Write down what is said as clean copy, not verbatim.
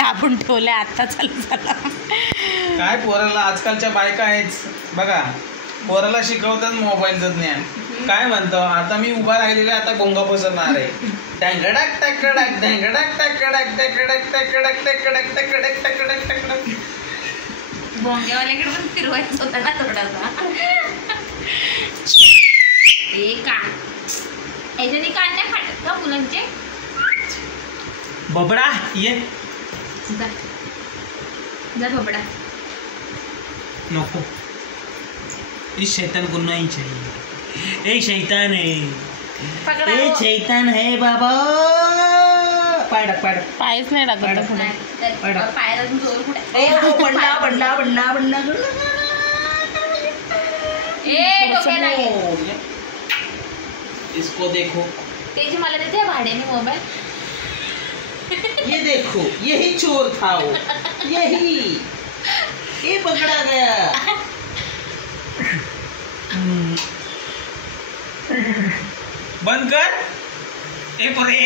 आपण ठेवलंय आता चालू झाला. काय पोराला आजकालच्या बायका आहेच बघा, पोराला शिकवतात मोबाईलचं ज्ञान. काय म्हणतो आता मी उभा राहिलेला आता गोंगा पसरणार आहे. टँगडक टकडक टँगडक टकडक टकडक टकडक टकडक टकडक टकडक टकडक. भोंग्यावाल्याकडे पण फिरवायचं होतं ना थोडासा. ए कान याच्याने कान नाही फाटत का मुलांचे? बबडा ये जा बबडा. नको, इस शैतान को नहीं चाहिए. ए शैतान है, ए शैतान है बाबा. पाय टाक, पाय टाक. पायच नाही टाकत पायाला जोर कुठे. पडला पडला पडला पडला. ए डोक्याला लागेल. इसको देखो, तेजी मला देते भाड्याने मोबाईल. ये देखो, यही चोर था वो, यही ये पकड़ा गया. बंद कर. ए परे